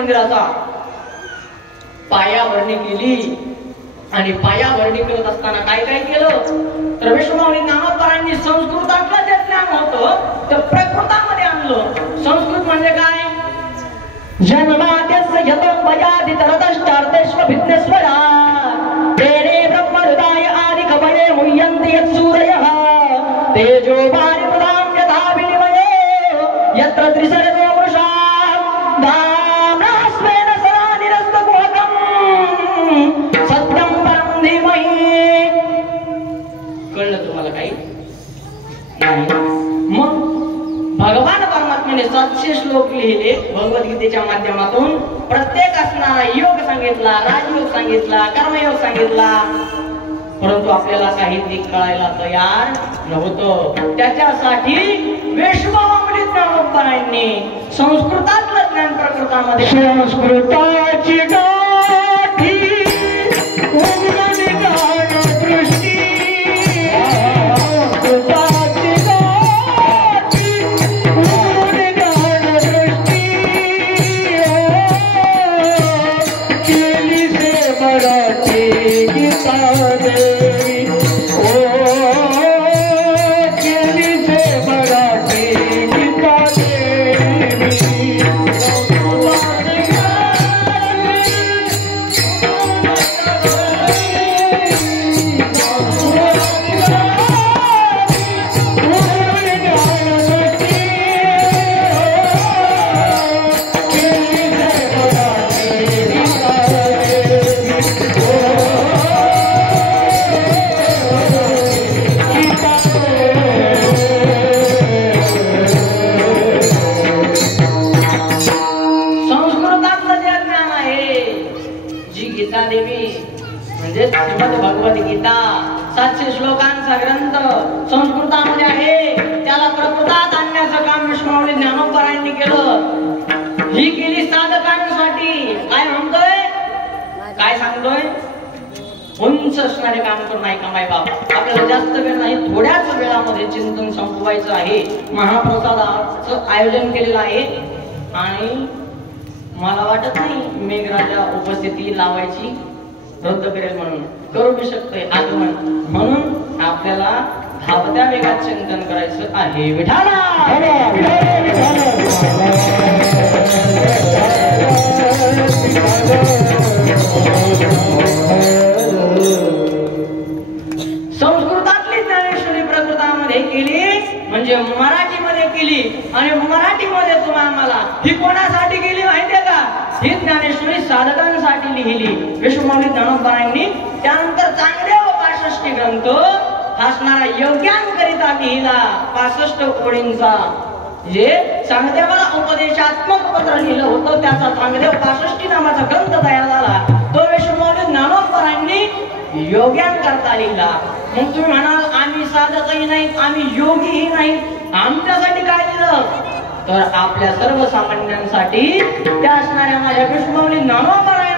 मंदिराचा पायाभरणी केली आणि पायाभरणी करत असताना काय काय केलं तर विश्वमाऊली ज्ञानोबांनी संस्कृतातलं जे ज्ञान होतं ते प्रकृतामध्ये आणलं. संस्कृत म्हणजे काय? जन्माद्यस्य यतं वयादि तरतश्चार्तेष्व भिन्नस्वरा तेने ब्रह्महृदाय आदि कवये मुह्यन्ति यत्सूरयः तेजो वारिमृदां यथा विनिमयो यत्र त्रिसर्गो मृषा धाम्ना स्वेन सदा निरस्तकुहकम् सत्यं परं धीमहि. कळलं तुम्हाला काही नाही? मग भगवान परमात्म्याने 700 श्लोक लिहिले भगवद्गीतेच्या माध्यमातून. प्रत्येक असणारा योग सांगितला, राजयोग सांगितला, कर्मयोग सांगितला, परंतु आपल्याला काही कळायला तयार नव्हतं. त्याच्यासाठी विश्वमाऊली ज्ञानोबांनी संस्कृतातलं ज्ञान प्रकृतामध्ये संस्कृताची गाठी उमगली ज्ञानदृष्टी संस्कृताची गाठी उमगली ज्ञानदृष्टी केली से मराठी गीता देवी केली से मराठी गीता देवी. भगवद्गीता 700 श्लोकांचा ग्रंथ संस्कृतामध्ये आहे. त्याला प्रकृतात आणण्याचं काम विश्वमाऊली ज्ञानोबांनी केलं. ही केली साधकांसाठी. काय म्हणतोय, काय सांगतोय? उंच असणारे काम करून ऐका माय बाप. आपल्याला जास्त वेळ नाही, थोड्याच वेळामध्ये चिंतन संपवायचं आहे. महाप्रसादाचं आयोजन केलेलं आहे आणि मला वाटत नाही मेघराजा उपस्थिती लावायची रद्द करेल म्हणून. करू बी शकतोय आगमन. म्हणून आपल्याला धावत्या वेगात चिंतन करायचं आहे. विठाला संस्कृतातली ज्ञानेश्वरी प्रकृतामध्ये केली म्हणजे मराठीमध्ये केली. आणि मराठीमध्ये तुम्हाला आम्हाला ही कोणासाठी केली माहितीये का? ही ज्ञानेश्वरी साधकांसाठी लिहिली विश्वमाऊली ज्ञानोबांनी. त्यानंतर चांगदेव 65 ग्रंथ असणारा योग्यांकरिता लिहिला 65 ओळींचा. जे चांगदेवाला उपदेशात्मक पत्र लिहिलं होतं त्याचा चांगदेव 65 नावाचा ग्रंथ तयार झाला. तो विश्वमाऊली ज्ञानोबांनी योग्यांकरता लिहिला. मग तुम्ही म्हणाल आम्ही साधकही नाही, आम्ही योगीही नाही, आमच्यासाठी काय लिहिलं? तर आपल्या सर्वसामान्यांसाठी त्या असणाऱ्या माझ्या विश्वमाऊली ज्ञानोबांनी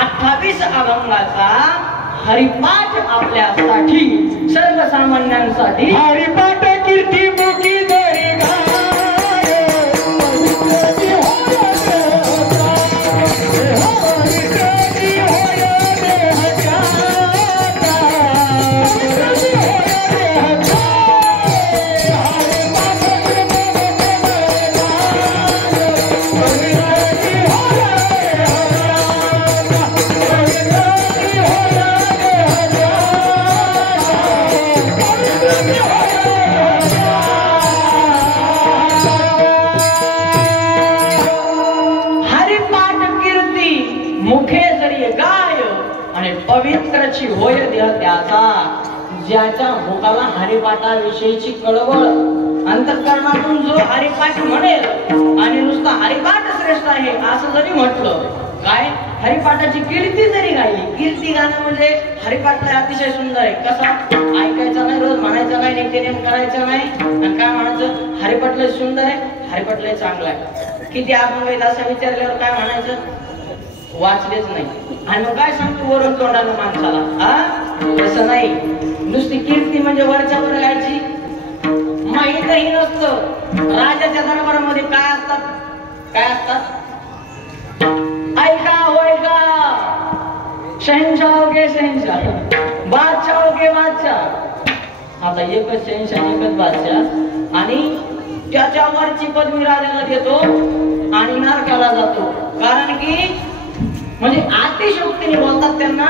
28 अभंगाचा हरिपाठ आपल्यासाठी सर्वसामान्यांसाठी हरिपाठ कीर्ती मुखी धरी पवित्रची होय देह त्याचा. ज्याच्या मुखाला हरिपाठाविषयीची कळवळ अंतःकरणातून जो हरिपाठ म्हणेल आणि नुसता हरिपाठ श्रेष्ठ आहे असं जरी म्हटलं, काय हरिपाठाची कीर्ती जरी गायली. कीर्ती गाणं म्हणजे हरिपाठ अतिशय सुंदर आहे. कसा ऐकायचा नाही, रोज म्हणायचं नाही, नित्यनेम करायचं नाही, आणि काय म्हणायचं हरिपाठ लय सुंदर आहे, हरिपाठ लय चांगला आहे. किती अभंग आहेत असं विचारल्यावर काय म्हणायचं? वाचलेच नाही. आणि मग काय सांगतो वरून तोंडानं माणसाला? तसं नाही. नुसती कीर्ती म्हणजे वरच्या वर गायची माहीतही नसतं. राजाच्या दरबारामध्ये काय असतात काय असतात? ऐका होय का, शहनशाह के शहनशाह, बादशाह के बादशाह. आता एकच शहनशाह एकच बादशाह आणि त्याच्यावरची पदवी राजाला देतो आणि नरकाला जातो. कारण की म्हणजे अतिशयोक्तीने बोलतात त्यांना.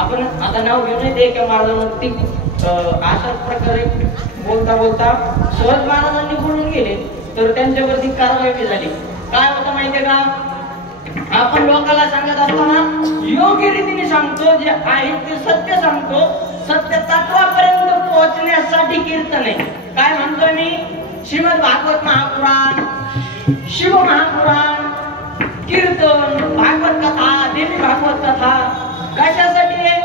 आपण आता नाव घेऊ नये ते एका महाराजांवरती अशाच प्रकारे बोलता बोलता सहज महाराजांनी बोलून गेले तर त्यांच्यावरती कारवाई झाली. काय होतं माहितीये का, आपण लोकांना सांगत असताना योग्य रीतीने सांगतो, जे आहे ते सत्य सांगतो. सत्य तत्वापर्यंत पोहोचण्यासाठी कीर्तन आहे. काय म्हणतोय मी? श्रीमद भागवत महापुराण, शिव महापुराण, कीर्तन, भागवत कथा, देवी भागवत कथा कशासाठी आहे?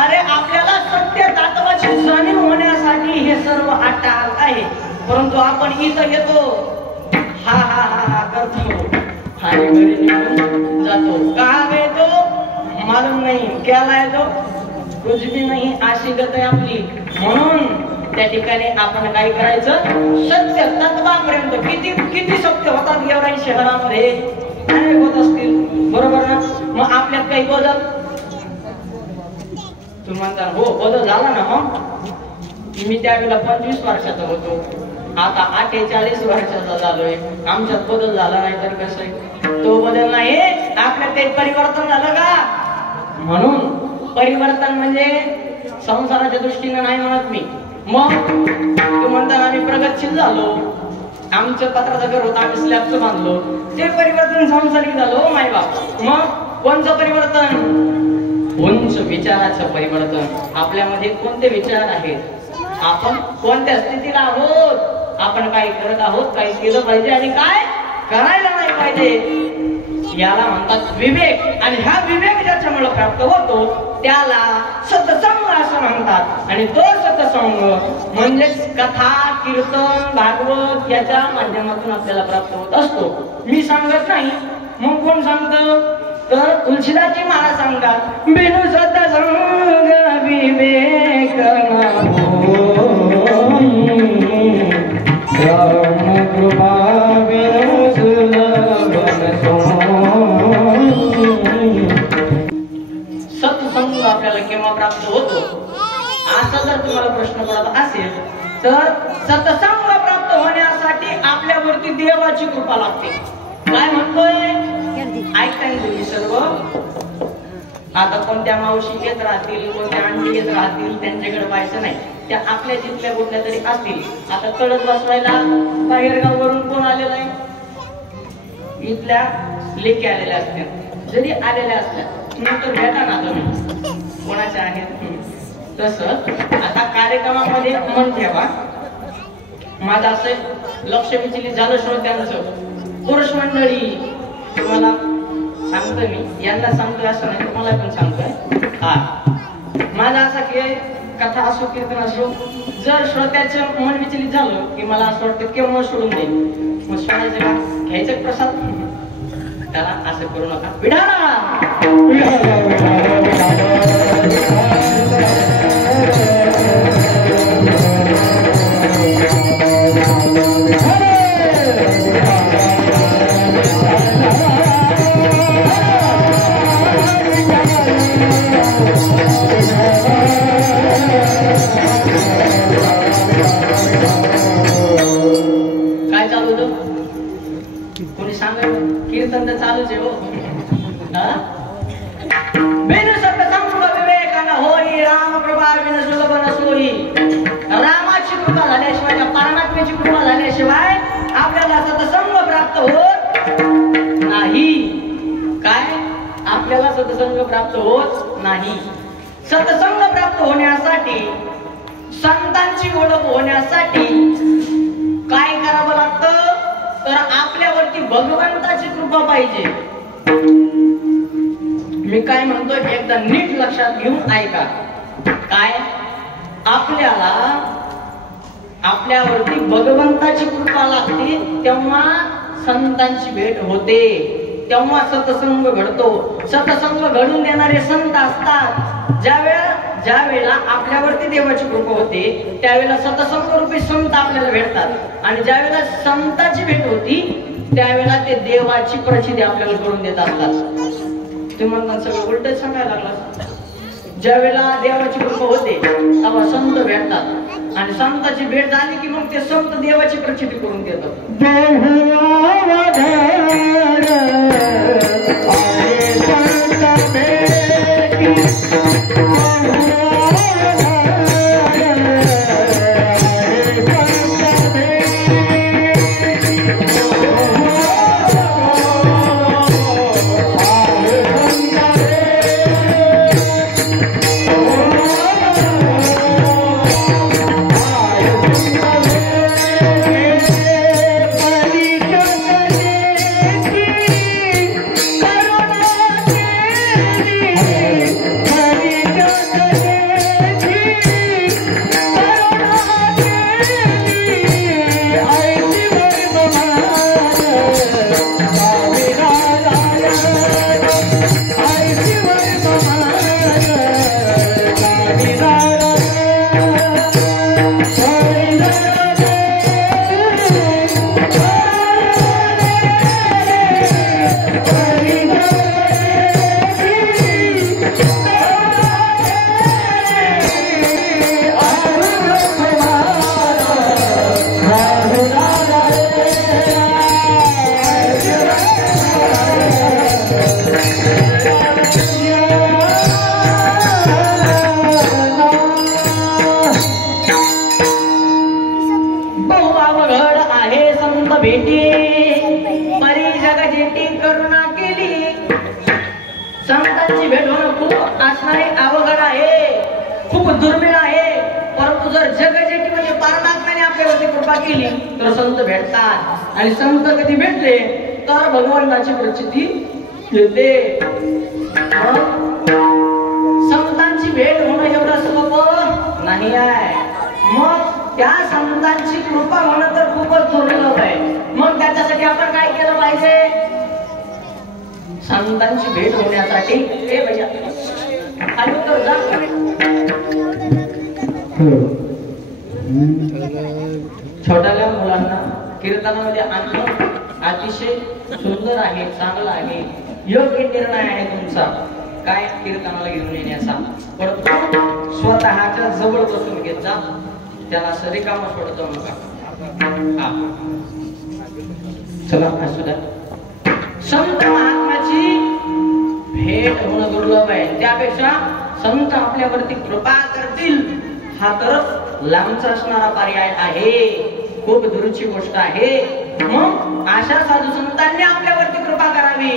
अरे आपल्याला सत्य तत्वाची जाणीव होण्यासाठी हे सर्व अट्टाल आहे. परंतु आपण इथं येतो, हा हा हा हा करतो आणि घरी निघून जातो. का येतो मालूम नाही, क्याला येतो कुछ भी नाही, अशी गत आहे आपली. म्हणून त्या ठिकाणी आपण काय करायचं, सत्य तत्वापर्यंत. किती किती सत्य होतात एवढ्या शहरामध्ये, अनेक होत असतील, बरोबर ना? मग आपल्यात काही बदल? तुम्ही म्हणता हो बदल झाला ना. मग मी त्यावेळेला 25 वर्षाचा होतो, आता 48 वर्षाचा झालोय. आमच्यात बदल झाला नाही तर कसं आहे? तो बदल नाही, आपल्यात काही परिवर्तन झालं का? म्हणून परिवर्तन म्हणजे संसाराच्या दृष्टीने नाही म्हणत मी. मग तू म्हणता आम्ही प्रगतशील झालो, आमचं पत्राचं घर होतं, आम्ही स्लॅबचं बांधलो, ते परिवर्तन सांसारिक झालो माय बाप. मग कोणचं परिवर्तन? उंच विचाराचं परिवर्तन. आपल्यामध्ये कोणते विचार आहेत, आपण कोणत्या स्थितीला आहोत, आपण काय करत आहोत, काय केलं पाहिजे आणि काय करायला नाही पाहिजे, याला म्हणतात विवेक. आणि हा विवेक ज्याच्यामुळे प्राप्त होतो त्याला सत्संग असं म्हणतात. आणि तो सत्संग म्हणजेच कथा, कीर्तन, भागवत याच्या माध्यमातून आपल्याला प्राप्त होत असतो. मी सांगत नाही, मग कोण सांगत? तर तुलसीदासजी महाराज सांगतात, बिनु सत्संग विवेक सत्संग आपल्याला केव्हा प्राप्त होतो असा जर तुम्हाला प्रश्न पडत असेल तर सत्संग प्राप्त होण्यासाठी आपल्यावरती देवाची कृपा लागते. काय म्हणतोय ऐकताय तुम्ही सर्व? आता कोणत्या मावशी येत राहतील, कोणत्या आंटी येत राहतील, त्यांच्याकडे पाहायचं नाही. त्या आपल्या जिथल्या कुठल्या तरी असतील. आता कळत बसवायला बाहेर गावावरून कोण आलेला आहे? इथल्या लेकी आलेल्या असतील. जरी आलेल्या असल्या नंतर भेटा ना तुम्ही कोणाच्या आहेत. तसं आता कार्यक्रमामध्ये मन ठेवा. माझं असं लक्ष विचलित झालं श्रोत्यांचं. पुरुष मंडळी तुम्हाला सांगतोय, मी यांना सांगतोय असं नाही, तुम्हाला पण सांगतोय. हा माझा असा खेळ, कथा असो कीर्तन असो, जर श्रोत्याचं मन विचलित झालं की मला असं वाटतं केव्हा सोडून देईल, मग सोडायचं का, घ्यायचं प्रसाद, त्याला असं करू नका. विढाला काय चालू होतं? कोणी सांगा. कीर्तन तर चालूच आहे हो. बिन सत्संग विवेकान होई, राम कृपा बिन सुलभ नसोई. रामाची कृपा झाल्याशिवाय, परमात्म्याची कृपा झाल्याशिवाय आपल्याला सत्संग प्राप्त होत नाही. काय? आपल्याला सत्संग प्राप्त होत नाही. सत्संग प्राप्त होण्यासाठी, संतांची ओळख होण्यासाठी काय करावं लागतं? तर आपल्यावरती भगवंताची कृपा पाहिजे. मी काय म्हणतोय एकदा नीट लक्षात घेऊन ऐका. काय? आपल्यावरती भगवंताची कृपा लागते, तेव्हा संतांची भेट होते, तेव्हा सत्संग घडतो. सत्संग घडून देणारे संत असतात. ज्या वेळेला आपल्यावरती देवाची कृपा होते त्यावेळेला सतसंग रूपी संत आपल्याला भेटतात आणि ज्या वेळेला संताची भेट होती त्यावेळेला ते देवाची प्रचिती आपल्याला करून देत असतात. ते म्हणतात सगळं उलट सांगायला लागला. ज्या वेळेला देवाची कृपा होते तेव्हा संत भेटतात आणि संताची भेट झाली की मग ते संत देवाची प्रचिती करून देतात. संतांची भेट होणं खूप असणारे अवघड आहे, खूप दुर्मिळ आहे. परंतु जर जगजेटी म्हणजे परमात्म्याने आपल्यावरती कृपा केली तर संत भेटतात आणि संत कधी भेटले तर भगवंताची प्रचिती येते. संतांची भेट होणं एवढं सोपं नाही आहे. मग त्या संतांची कृपा होणं तर खूपच दुर्मिळ आहे. मग त्याच्यासाठी आपण काय केलं पाहिजे? संतांची भेट होण्यासाठी हे भैया छोट्याल्या मुलांना कीर्तनामध्ये आणणं अतिशय सुंदर आहे, चांगलं आहे, योग्य निर्णय आहे तुमचा काय कीर्तनाला घेऊन येण्याचा. परंतु स्वतःच्या जवळ बसून घेत जा, त्याला असं रिकामा सोडतो नका. चला असू द्या. संत महात्माची भेट होणं दुर्लभ आहे. त्यापेक्षा संत आपल्यावरती कृपा करतील हा तर लांबचा असणारा पर्याय आहे, खूप दूरची गोष्ट आहे. मग अशा साधू संतांनी आपल्यावरती कृपा करावी.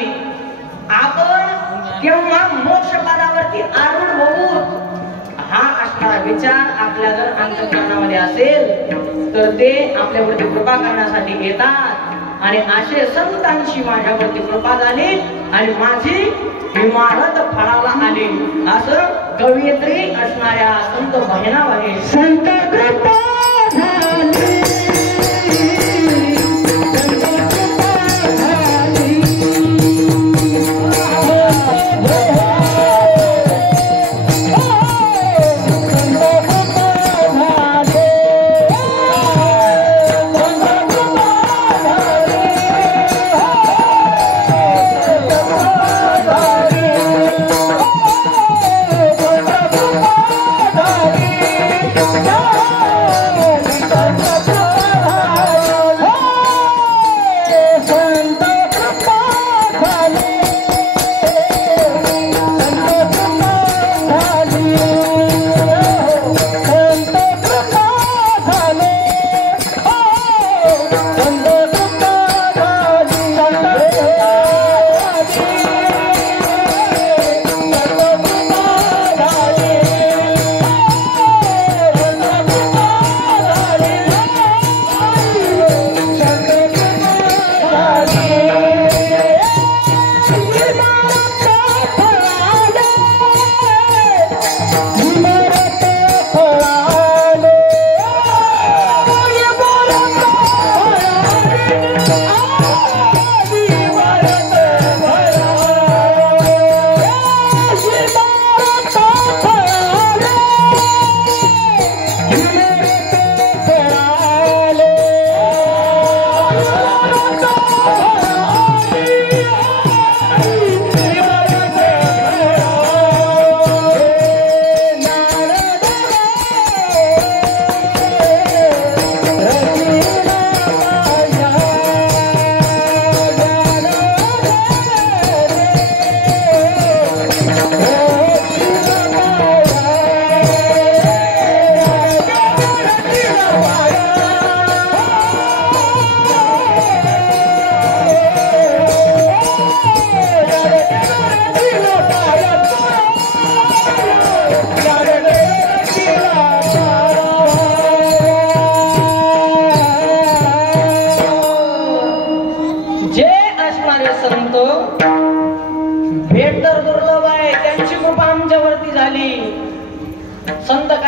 आपण केव्हा मोक्ष पदावरती आरूढ होऊ हा असणारा विचार आपल्या जर अंतःकरणामध्ये असेल तर ते आपल्यावरती कृपा करण्यासाठी येतात. आणि असे संतांची माझ्यावरती कृपा झाली आणि माझी इमारत फळाला आली असं कवयित्री असणाऱ्या संत बहिणाबाई संत कृपा झाली.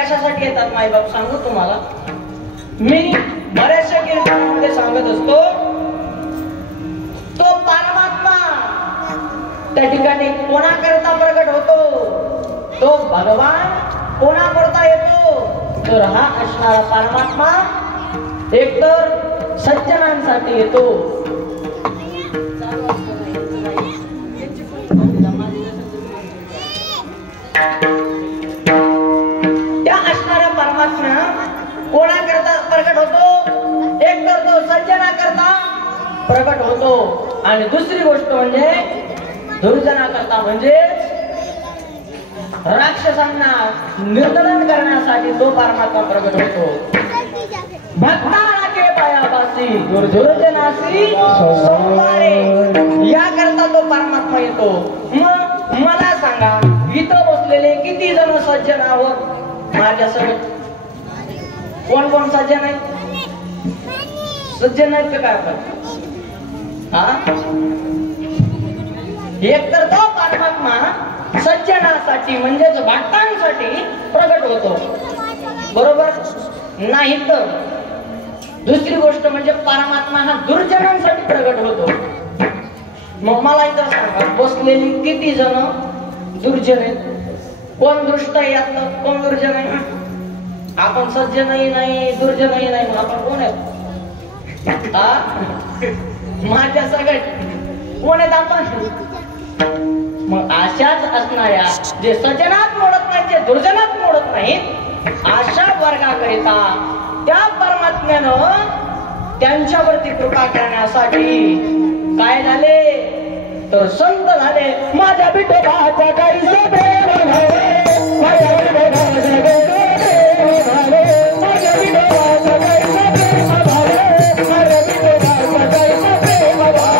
कशासाठी येतात मायबाप सांगू तुम्हाला. मी बऱ्याचशा कीर्तनामध्ये सांगत असतो, तो परमात्मा त्या ठिकाणी कोणाकरता प्रकट होतो, तो भगवान कोणाकरता येतो, तर हा असणारा परमात्मा एकतर सज्जनांसाठी येतो. त्या असणाऱ्या परमात्मा कोणाकरता प्रकट होतो, एक तर तो सज्जनाकरता प्रकट होतो आणि दुसरी गोष्ट म्हणजे दुर्जनाकरता म्हणजे राक्षसांना निर्मूलन करण्यासाठी तो परमात्मा प्रकट होतो. भक्तांना के पायापासी दुर्जनासी संवारे याकरता तो परमात्मा येतो. मग मला सांगा, इथं बसलेले किती जण सज्जन आहोत माझ्यासोबत? कोण कोण सज्जन आहे? सज्जन आहेत का काय आपण? एक तर तो परमात्मा सज्जनासाठी म्हणजेच भक्तांसाठी प्रकट होतो, बरोबर नाही? तर दुसरी गोष्ट म्हणजे परमात्मा हा दुर्जनांसाठी प्रकट होतो. मग मला इथं सांगा, बसलेली किती जण दुर्जन आहेत? कोण दृष्ट आहे यातलं? कोण दुर्जन आहे? आपण सज्जनही नाही दुर्जनही नाही, मग आपण कोण आहेत? माझ्या सगळ्यात कोण आहेत आपण? मग अशाच असणाऱ्या जे सज्जनात मोडत नाही, जे दुर्जनात मोडत नाहीत, अशा वर्गाकरिता त्या परमात्म्यानं त्यांच्यावरती कृपा करण्यासाठी काय झाले तर संत झाले. माझ्या विठोबाचा काही प्रेम झाले, माझ्या विठोबाचा काही प्रेम झाले, माझ्या विठोबाचा काही प्रेम झाले, माझ्या विठोबाचा काही प्रेम झाले.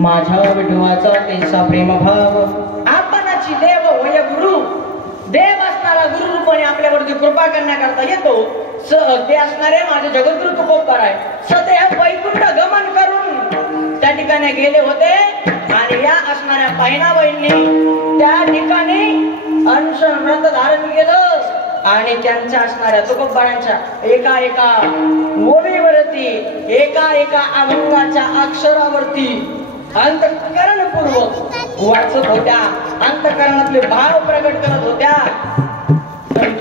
माझ्या विठोबाचा तेसा प्रेमभाव आपणाची देव वय गुरु, देव असणारा गुरु रूपाने आपल्यावरती कृपा करण्याकरता येतो. ते असणारे माझे जगद्गुरु तुकोबार आहे. सदैव वैकुंठ गमन करून त्या ठिकाणी गेले होते आणि या असणाऱ्या बहिणाबाईंनी त्या ठिकाणी अनशन व्रत धारण केलं आणि त्यांच्या असणाऱ्या तुकोबारांच्या एका एका ओवीवरती, एका एका अभंगाच्या अक्षरावरती अंतःकरणपूर्वक वाचत होत्या, अंतःकरणातले भाव प्रकट करत होत्या.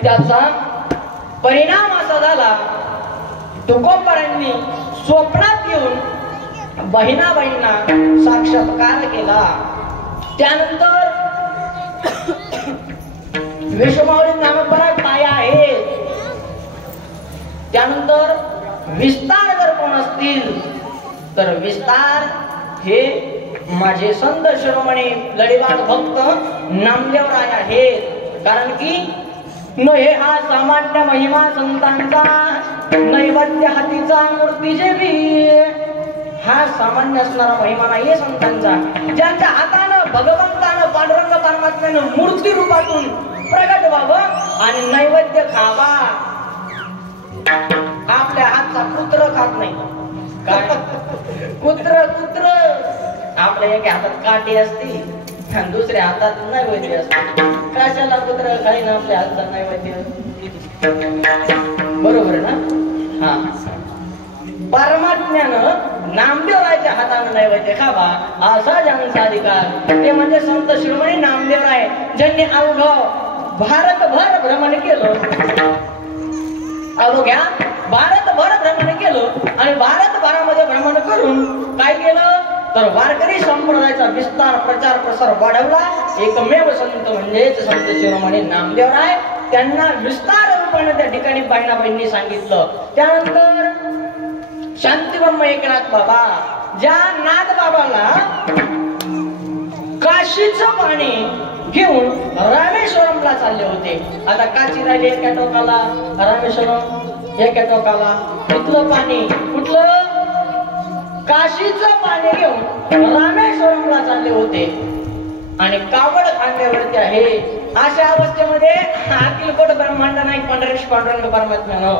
त्याचा परिणाम असा झाला, तुकोबारांनी स्वप्नात येऊन बहिणाबाईंना साक्षात्कार केला. त्यानंतर विश्वमाऊली नामपराग पाया आहेत. त्यानंतर विस्तार जर कोण असतील तर विस्तार हे माझे संत शिरोमणी लढीवाद भक्त नामदेवराय आहेत. कारण की न हे हा सामान्य महिमा संतांचा, नैवेद्य हातीचा मूर्तीचे बी हा सामान्य असणारा महिमा नाहीये संतांचा. ज्यांच्या हातानं भगवंतानं पांडुरंग परमात्म्यानं मूर्ती रूपातून प्रगट व्हावं आणि नैवेद्य खावा. आपल्या हातचा कुत्र खात नाही. काय कुत्र कुत्र आपल्या एका हातात काठी असते आणि दुसऱ्या हातात नैवेद्य असते. कशाला कुत्र खाईन आपल्या हातचा नैवेद्य? बरोबर ना? हा, परमात्म्यानं नामदेवरायच्या हाताने नैवेद्य खावा असा ज्यांचा अधिकार ते म्हणजे संत शिरोमणी नामदेवराय, ज्यांनी अवघं भारतभर भ्रमण केलं, अवघ्या भारतभर भ्रमण केलं आणि भारतभरामध्ये भ्रमण करून काय केलं तर वारकरी संप्रदायाचा विस्तार प्रचार प्रसार वाढवला. एकमेव संत म्हणजेच संत शिरोमणी नामदेवराय, त्यांना विस्तार रूपाने त्या ठिकाणी बहिणाबाईंनी सांगितलं. त्यानंतर शांतीब्रह्म एकनाथ बाबा, ज्या नाथ बाबाला काशीचं पाणी घेऊन रामेश्वरमला चालले होते. आता काशी राहिली एका टोकाला, रामेश्वरम एका टोकाला. तिथलं पाणी कुठलं, काशीचं पाणी घेऊन रामेश्वरमला चालले होते आणि कावड खांद्यावरती आहे. अशा अवस्थेमध्ये अखिलकोट ब्रह्मांड नाही पंढरीश पांडुरंग परमात्म्यानं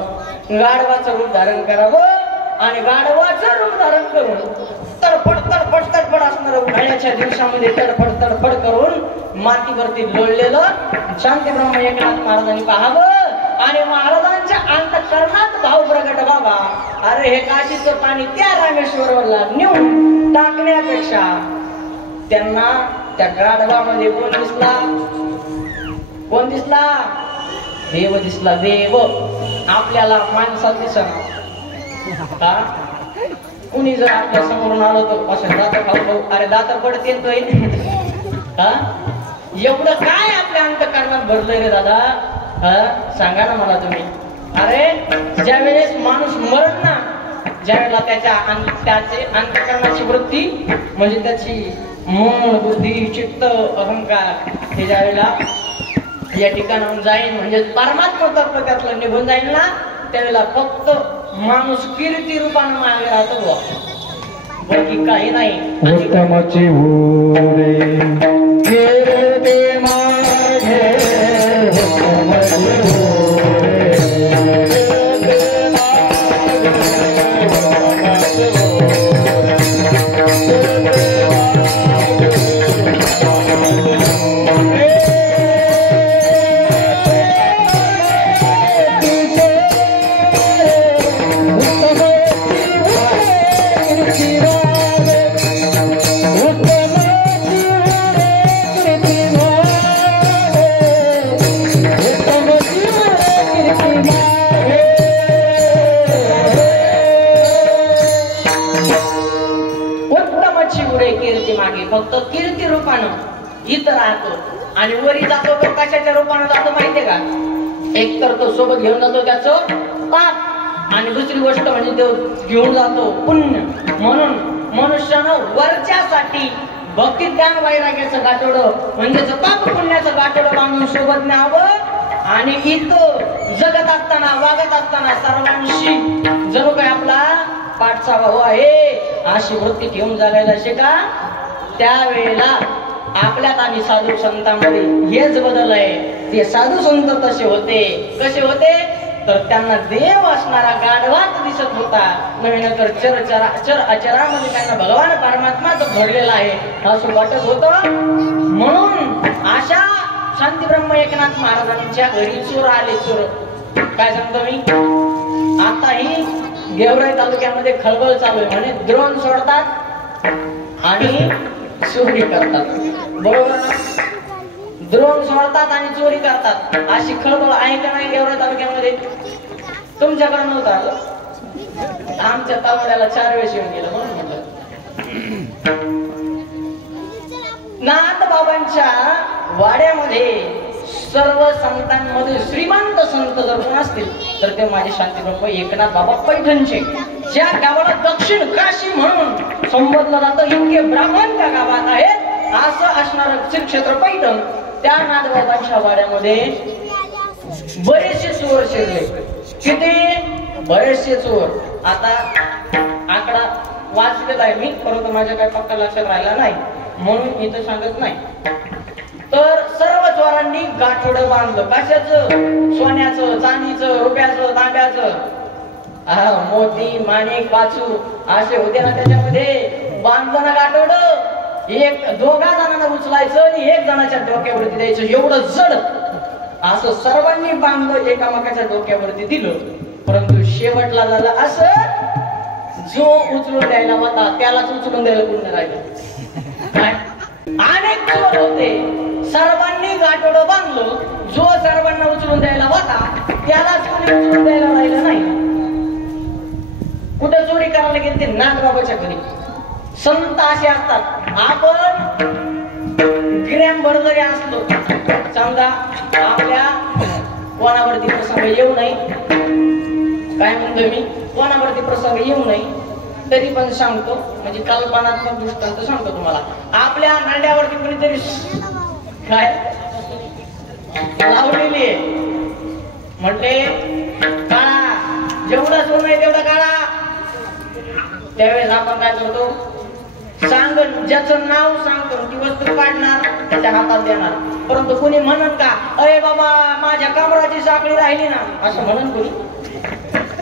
गाढवाचं रूप धारण करावं आणि गाढवाचं रूप धारण करून तडफड तडफड तडफड असणार उन्हाळ्याच्या दिवसामध्ये तडफड तडफड करून मातीवरती लोळलेलं शांतीब्रह्म एकनाथ महाराजांनी पाहावं आणि महाराजांच्या अंतःकरणात भाव प्रगट व्हावा. अरे हे काशीचं पाणी त्या रामेश्वरला नेऊन टाकण्यापेक्षा त्यांना त्या गाढवामध्ये कोण दिसला, कोण दिसला, देव दिसला. देव आपल्याला माणसात दिसणार. कुणी जर आपल्या समोरून आलो तर असं दात खाऊ, अरे दात पडते तोय. एवढं काय आपल्या अंतःकरणात भरलंय रे दादा, सांगा ना मला तुम्ही. अरे ज्या वेळेस माणूस मरण ना, ज्या वेळेला त्याचे अंतःकरणाची वृत्ती म्हणजे त्याची मन बुद्धी चित्त अहंकार हे ज्या वेळेला या ठिकाणाहून जाईल म्हणजे परमात्मा तत्व त्यातलं निघून जाईल ना, त्यावेळेला फक्त माणूस कीर्ती रूपानं मागे राहतो, बाकी काही नाही. उत्तमची भूरे कीर्ती मागे उत्तमची फक्त कीर्ती रूपानं इथं राहतो आणि वरी जातो तो कशाच्या रूपानं जातो माहितीये का, एक तर तो सोबत घेऊन जातो त्याचं पाप आणि दुसरी गोष्ट म्हणजे तो घेऊन जातो पुण्य. म्हणून मनुष्यानं वरच्यासाठी भक्ती ज्ञान वैराग्याचं गाठोडं म्हणजेच पाप पुण्याचं गाठोडं बांधून सोबत न्यावं आणि इथं जगत असताना वागत असताना सर्वांशी जणू काय आपला पाठचा भाऊ आहे अशी वृत्ती ठेवून जगायला शिका. त्यावेळेला आपल्यात आणि साधू संतांमध्ये हेच बदल आहे. ते साधू संत तसे होते, कसे होते तर त्यांना देव असणारा गाढवाच दिसत होता, नव्हे तर चर अचरामध्ये त्यांना भगवान परमात्माच घडलेला आहे असं वाटत होतं. म्हणून अशा शांतीब्रह्म एकनाथ महाराजांच्या घरी चोर आले. चोर काय सांगतो मी, आताही गेवराई तालुक्यामध्ये खळबळ चालू आहे. म्हणे द्रोण सोडतात आणि चोरी करतात, बरोबर ना? द्रोण सोडतात आणि चोरी करतात अशी खळबळ आहे का नाही गेवराई तालुक्यामध्ये? तुमच्याकडे नव्हतं आलं, आमच्या तालुक्याला 4 वेळेस येऊन गेलं म्हणून म्हटलं. नाथ बाबांच्या वाड्यामध्ये सर्व संतांमध्ये श्रीमंत संत जर कोण असतील तर ते माझे शांतीब्रह्म एकनाथ बाबा पैठणचे. ज्या गावाला दक्षिण काशी म्हणून संबोधलं जातं, इतके ब्राह्मण त्या गावात आहेत असं असणारं श्रीक्षेत्र पैठण. त्या नाथ बाबांच्या वाड्यामध्ये बरेचसे चोर शिरले. किती? बरेचसे चोर. आता आकडा वाचलेला आहे मी, परंतु माझ्या काही पक्का लक्षात राहिला नाही म्हणून इथं सांगत नाही. तर सर्व चोरांनी गाठोडं बांधलं. कशाचं? सोन्याचं, चांदीचं, रुपयाचं, तांब्याचं, मोती माणिक पाचू असे होते ना, त्याच्यामध्ये बांधलं ना गाठोडं. एक 2 जणांना उचलायचं आणि 1 जणाच्या डोक्यावरती द्यायचं, एवढं जड असं सर्वांनी बांधलं, एकामेकाच्या डोक्यावरती दिलं. परंतु शेवटला झालं असं, जो उचलून द्यायला होता त्यालाच उचलून द्यायला कोण राहिलं काय? अनेक चोर होते, सर्वांनी गाठोडं बांधलं, जो सर्वांना उचलून द्यायला होता त्यालाच कोणी उचलून द्यायला राहिलं नाही. कुठे चोरी करायला गेले ते नागबाबाच्या घरी. संत असे असतात, आपण ग्रॅम भर जरी असलो समजा आपल्या कोणावरती प्रसंग येऊ नये, काय म्हणतोय मी, कोणावरती प्रसंग येऊ नये तरी पण सांगतो, म्हणजे कल्पनात्मक दृष्टांत सांगतो तुम्हाला. आपल्या नांड्यावरती कोणीतरी काय लावलेली आहे, म्हटले काळा, जेवढं सोनं आहे तेवढं काळा. त्यावेळेस आपण काय करतो, सांगन ज्याचं नाव सांगतो ती वस्तू काढणार त्याच्या हातात देणार. परंतु कोणी म्हणन का, अरे बाबा माझ्या कमराची साखळी राहिली ना, असं म्हणन कोणी?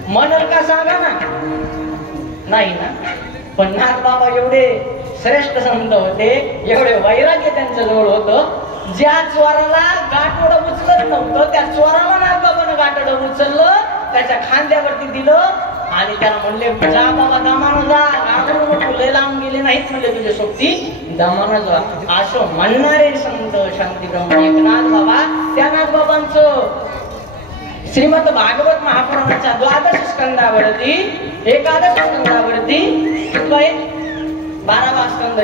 म्हणल का सांगा ना, नाही ना. पण नागबाबा एवढे श्रेष्ठ संत होते, एवढे वैराग्य त्यांच्या जवळ होतं, ज्या चोराला गाठोडं उचलत नव्हतं त्या चोराला नागबाबानं गाठोडं उचललं, त्याच्या खांद्यावरती दिलं आणि त्याला म्हणले, जा बाबा दमानं जा, घाबरू नको, लय लांब गेले नाहीत म्हणले तुझे सोबती, दमानं जा. असं म्हणणारे संत शांतीब्रह्म एकनाथ बाबा. त्या नागबाबांचं श्रीमद भागवत महापुराणाच्या 12 स्कंदावरती 11 स्कंदावरती 12वा स्कंद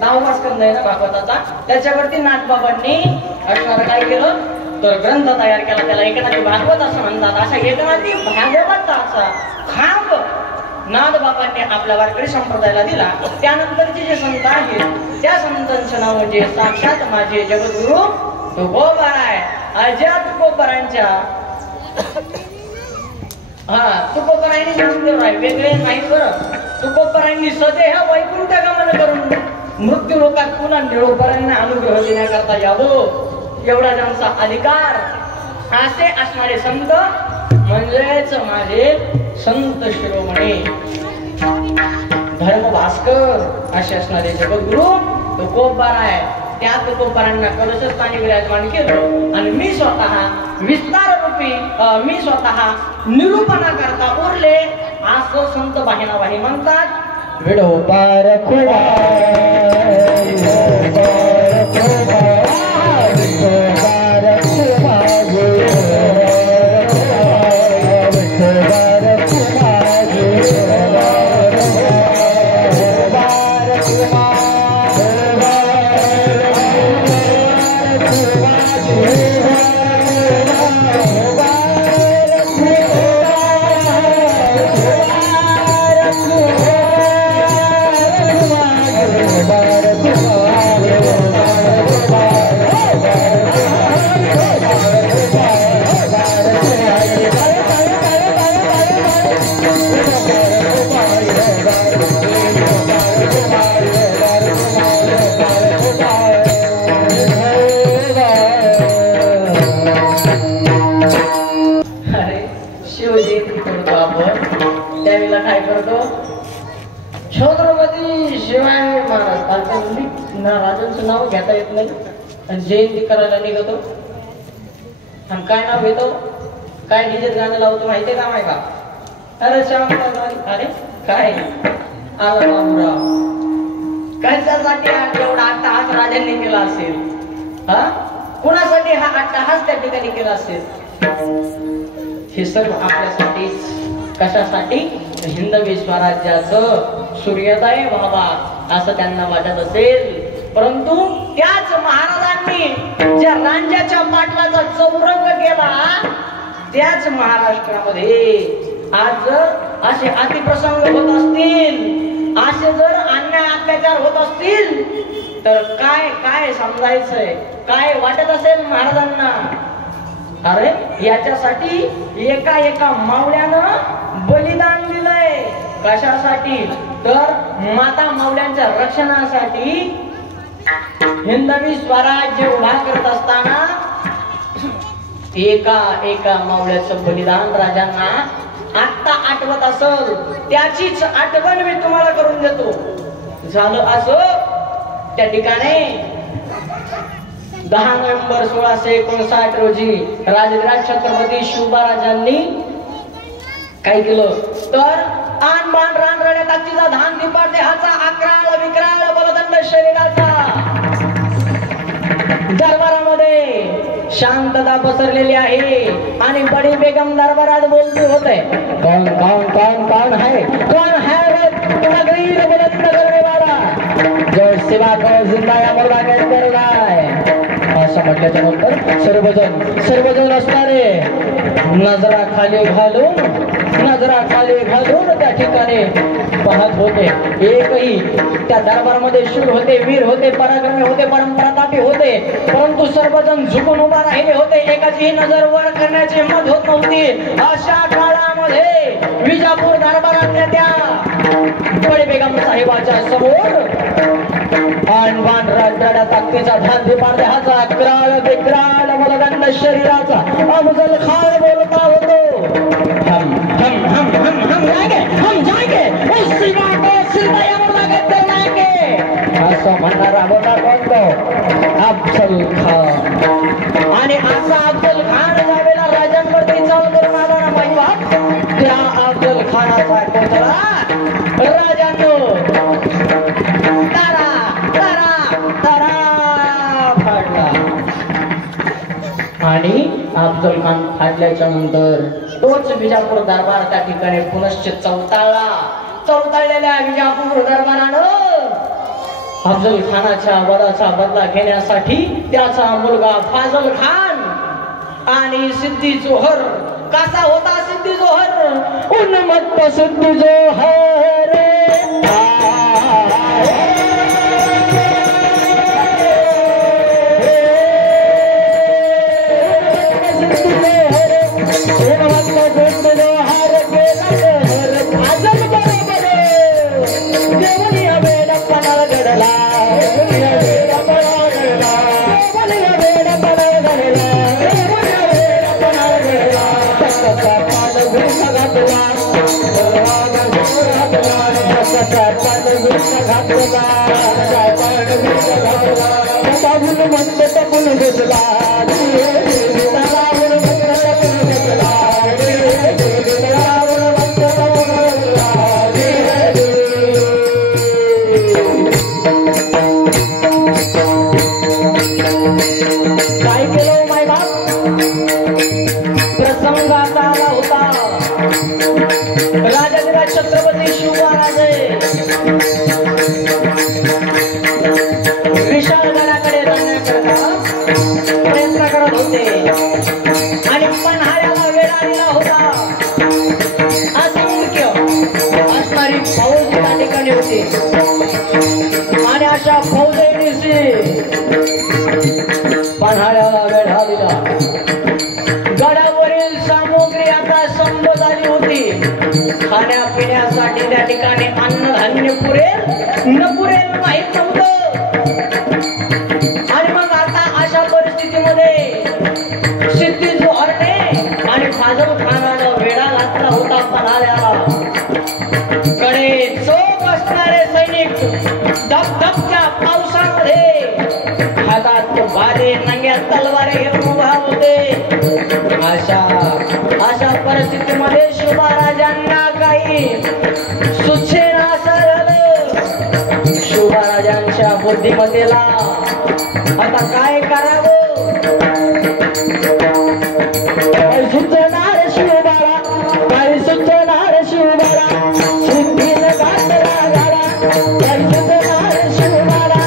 10वा स्कंद आहे ना भागवताचा, त्याच्यावरती नाथबाबांनी असणार काय केलं तर ग्रंथ तयार केला, त्याला एकनाथी भागवत असं म्हणतात. अशा एकनाथी भागवताचा खांब नाथबाबांनी आपल्या वारकरी संप्रदायाला दिला. त्यानंतरचे जे संत आहेत त्या संतांचं नाव म्हणजे साक्षात माझे जगद्गुरु तुकोबाराय. अज्या तुकोबारांच्या तुकोबारायांनी नामदेव आहे, वेगळे नाही बरं. तुकोबारायांनी सदेह वैकुंठ गमन करून मृत्यू लोकात पुन्हा निरोपरांना अनुग्रह देण्याकरता यावं, एवढा त्यांचा अधिकार. असे असणारे संत म्हणजेच माझे संत शिरोमणी धर्म भास्कर असे असणारे जगद्गुरु तुकोबाराय. त्या तुकोबारांना कलशस्थानी विराजमान केलं आणि मी स्वतः विस्तार रूपी मी स्वतः निरूपणा करता उरले, असं संत वाहिनावाही म्हणतात. विडोबार छत्रपती शिवाजी महाराज राजांचं नाव घेता येत नाही आणि जयंती करायला निघतो आणि काय नाव घेतो, काय डीजेत गाणं लावतो माहितीये का माहिती का? अरे श्याम, अरे काय आला बाबूराव, कशासाठी एवढा अट्टहास राजांनी केला असेल? हा, कुणासाठी हा अट्टहास त्या ठिकाणी केला असेल? हे सर्व आपल्यासाठीच. कशासाठी? हिंदवी स्वराज्याचं सूर्योदय व्हावा असं त्यांना वाटत असेल. परंतु त्याच महाराजांनी ज्या रांजाच्या पाटलाचा चौरंग केला, त्याच महाराष्ट्रामध्ये आज जर असे अतिप्रसंग होत असतील, असे जर अन्याय अत्याचार होत असतील तर काय काय समजायचंय, काय वाटत असेल महाराजांना? अरे याच्यासाठी एका एका मावळ्यानं बलिदान दिलंय. कशासाठी? तर माता मावळ्यांच्या रक्षणासाठी. हिंदवी स्वराज्य उभा करत असताना एका एका मावळ्याचं बलिदान राजांना आता आठवत असेल, त्याचीच आठवण मी तुम्हाला करून देतो. झालं असं, त्या ठिकाणी 10 नोव्हेंबर 1659 रोजी राजविराट छत्रपती शिवबा राजांनी काय केलं तर आन बाण रानरड्या ताकदीचा धान दिपाट देहाचा अकराळ विक्राळ बलदंड शरीराचा दरबारामध्ये शांतता पसरलेली आहे आणि बडी बेगम दरबारात बोलती होते कौन कौन कौन कौन है नगरी बुलंद करने वाला जो शिवा को जिंदा या मुर्दा कहते है असं म्हटल्याच्या नंतर सर्वजण असणारे नजरा खाली घालून त्या ठिकाणी पाहत होते. एकही त्या दरबारामध्ये शूर होते, वीर होते, पराक्रमी होते, परमप्रतापी होते, परंतु सर्वजण झुकून उभा राहिले होते. एकाची नजर वर करण्याची हिंमत होत नव्हती. अशा काळामध्ये विजापूर दरबारातल्या त्या बडे बेगम साहेबाच्या समोर आणबाण राजवाड्या ताकदीचा धान दिपाट देहाचा अकराळ विक्राळ बलदंड शरीराचा अफजल खान बोलता होतो हम जाएंगे उस शिवा को सिरदया मुर्दा कहते लाएंगे असं म्हणणारा होता कोण तो अफजल खान. आणि असा अफजल खान ज्यावेळेला राजांवरती चाल करून आला ना बाई त्या अफजल खानाचा कोतरा राजांनो तारा फाडला. आणि अफजल खान फाडल्याच्या नंतर तोच विजापूर दरबार त्या ठिकाणी पुनश्च चौताळलेल्या विजापूर दरबारानं अफजल खानाच्या वधाचा बदला घेण्यासाठी त्याचा मुलगा फाजल खान आणि सिद्धी जोहर. कसा होता सिद्धी जोहर? उन्मत्त सिद्धी जोहर छत्रपती शिवराजे विशाळगडाकडे जाण्याकरता प्रयत्न करत होते आणि पन्हाळ्याला वेळ आलेला होता. असंख्य असणारी फौज त्या ठिकाणी होती आणि अशा फौजेनीशी पन्हाळ्याला वेळ आलेला. गडावरील सामुग्री आता संपत आली होती. खाण्यापिण्यासाठी त्या ठिकाणी अन्नधान्य पुरेल न पुरेल माहीत नव्हतं. आणि मग आता अशा परिस्थितीमध्ये सिद्धी जोहरने आणि फाजल खानानं वेढा घातला होता पन्हाळ्याला. कडे चोख असणारे सैनिक धबधबच्या पावसामध्ये हातात भारे नंग्या तलवारे घेऊन उभा होते. अशा परिस्थितीमध्ये शिवराजांना काही सुचेना असं झालं. शिवराजांच्या बुद्धिमत्तेला आता काय करावं काय सुचणार शिवबाळा, काय सुचणार शिवबाळा, सिद्धीनं घातला घाला, काय सुचणार शिवबाळा,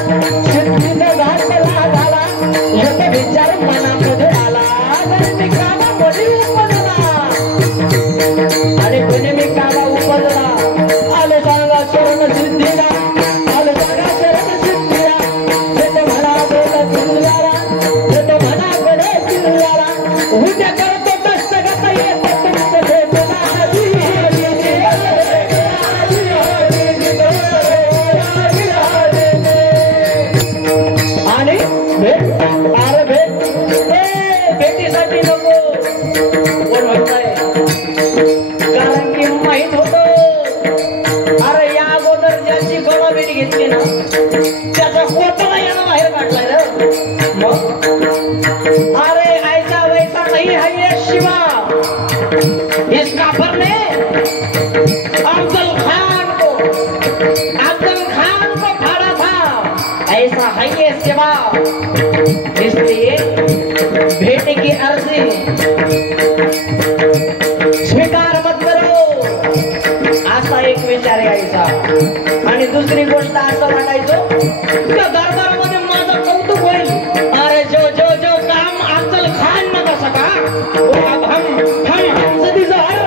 सिद्धीनं घातला घाला. एक विचार मनामध्ये आला आणि कामामध्ये उपजला आणि कोणी मी कामा उपजला. आले सांगा शरण सिद्धीला, आले सांगा शरण सिद्धीला. येतो म्हणाकडे किल्ल्याला, येतो म्हणाकडे किल्ल्याला. उद्या करतो कष्ट करता येत तुमचं भेटून आणि भेट अरे भेटीसाठी नको कोण म्हणताय. कारण की माहित होत अरे या अगोदर ज्याची गळा भेट घेतली ना त्याचा कोटला यानं बाहेर काढलाय ना. मग अरे ऐसा वैसा नहीं है ये शिवा. इस काफर ने अफजल ऐसा है ये सेवा, इसलिए भेंट की अर्जी स्वीकार मत करो, असा एक विचार यायचा. आणि दुसरी गोष्ट असं वाटायचं त्या दरबारामध्ये माझं कौतुक होईल. अरे जो जो जो काम अफजल खान न कर सका वो अब हम सदी जहर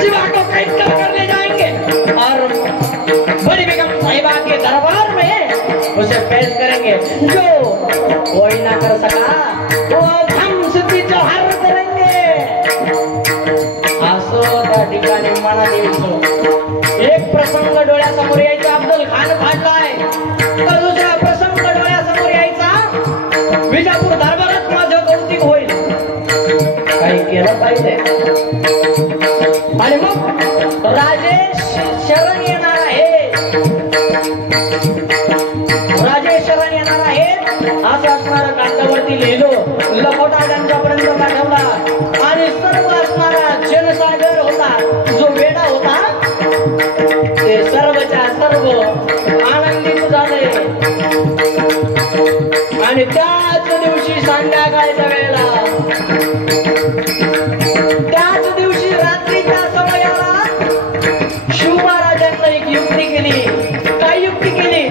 शिवा को कैद करने जाएंगे और बड़ी बेगम साहिबा के दरबार में उसे पेश करेंगे. जो कोई ना कर सका वो हम सदी जहर करेंगे. असं त्या ठिकाणी मनात यायचं. एक प्रसंग डोळ्यासमोर यायचा, अफजल खान फाडलाय. तर दुसरा प्रसंग डोळ्यासमोर यायचा, विजापूर दरबारात माझं कौतिक होईल. काही केलं पाहिजे. आणि मग राजेश शरण येणार आहे, राजेश शरण येणार आहे असं असणारं कागदावरती लिहिलं. लखोटा त्यांच्यापर्यंत पाठवला आणि सर्व असणारा जनसागर होता, जो वेडा होता ते सर्वच्या सर्व आनंदित झाले. आणि त्याच दिवशी संध्याकाळच्या वेळेला, त्याच दिवशी रात्रीच्या समयाला शिवराजांना एक युक्ती केली. काय युक्ती केली?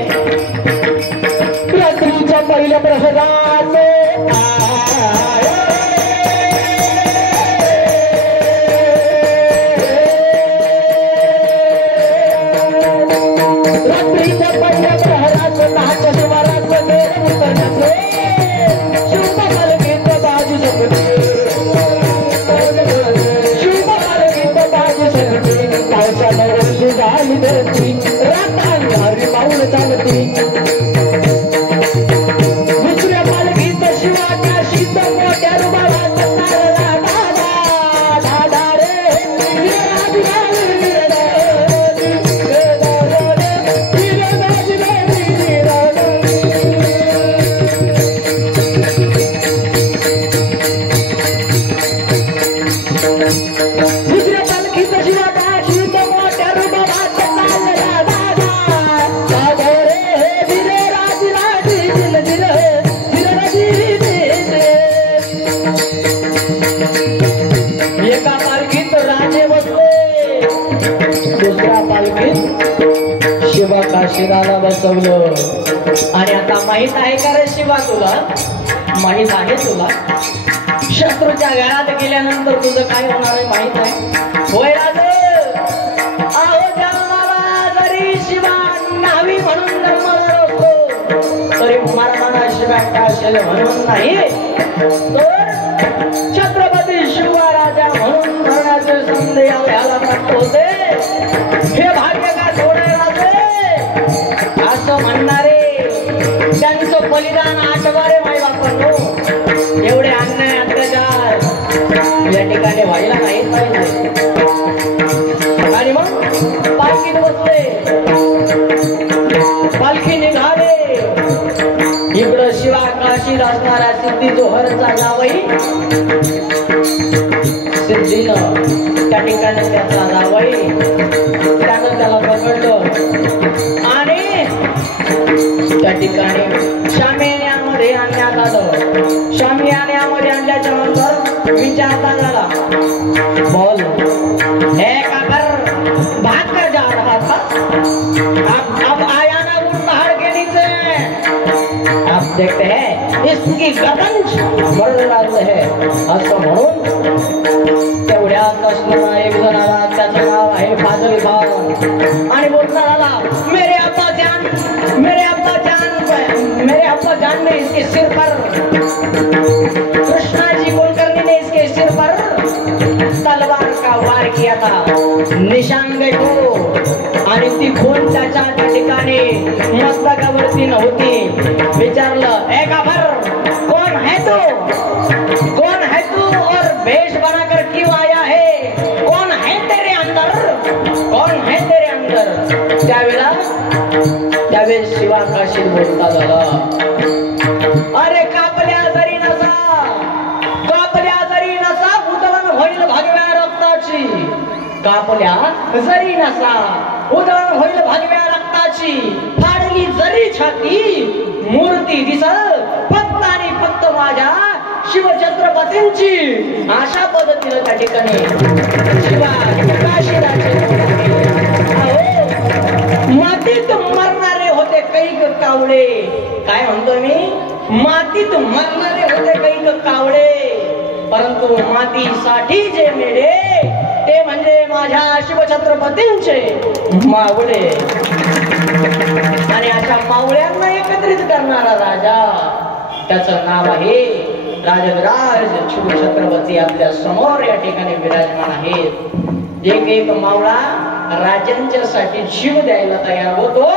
रात्रीच्या पहिल्या प्रहरात दुसऱ्या पालखीत शिवाच्या शीत मोठ्या रुबाबात काशीराला बसवलं. आणि आता माहित आहे का रे शिवा तुला, माहित आहे तुला शत्रूच्या घरात गेल्यानंतर तुझं काय होणार आहे माहित आहे? होय राजे, अहो जन्माला जरी शिवा नावी म्हणून जन्माला असतो तरी मरणाला शिवा काशील म्हणून नाही, तर छत्रपती शिवराजा म्हणून मरणाचे संधी याला प्राप्त होते. हे भाग्य का सोडे राजे असं म्हणणारे त्यांचं बलिदान आठवारे माई बापांनो. एवढे अन्याय अत्याचार या ठिकाणी व्हायला नाही पाहिजे. आणि मग पालखीत बसले, पालखी निघाले. इकडं शिवा काशीत असणारा सिद्धी जोहरचा जावई, सिद्धीनं त्या ठिकाणी त्याचा जावई, त्यानं त्याला पकडलं आणि त्या ठिकाणी शामियान्यामध्ये आणण्यात आलं. शामियान्यामध्ये आणल्याच्या नंतर विचारता झाला, बोल हे काकर भाग कर जा रहा था, अब आया ना उस पहाड़ के नीचे, आप देखते हैं इसकी गर्दन मर रही है. असं म्हणून तेवढ्यात असणारा एक जण आला, त्याचं नाव आहे फाजल खान. आणि बोलता आला, मेरे अब्बा जान ने इसके सिर पर, कृष्णा जी कुलकर्णी ने इसके सिर पर तलवार का वार किया था. निशान देखो. आणि ती खून त्याच्या ठिकाणी मस्तकावरती नव्हती. विचारलं, ए काफर कौन है तू, कौन है तू और वेश बनाकर क्यों आया है, कौन है तेरे अंदर, कौन है तेरे अंदर. त्यावेळेस शिवा काशीत बोलता झाला, अरे कापल्या जरी नसा उधळण होईल भगव्या रक्ताची, कापल्या जरी नसा उधळण होईल भगव्या रक्ताची, फाडली जरी छाती मूर्ती दिसल फक्त आणि फक्त माझ्या शिवछत्रपतींची अशा पद्धतीनं त्या ठिकाणी मातीत मरणारे होते कैक कावळे. काय म्हणतो मी? मातीत मरणारे होते कैक कावळे, परंतु मातीसाठी जे मेले ते म्हणजे माझ्या शिवछत्रपतींचे मावळे. आणि अशा मावळ्यांना एकत्रित करणारा राजा, त्याचं नाव आहे राजविराज शिवछत्रपती. आपल्या समोर या ठिकाणी विराजमान आहेत. जे एक मावळा राजांच्या साठी जीव द्यायला तयार होतो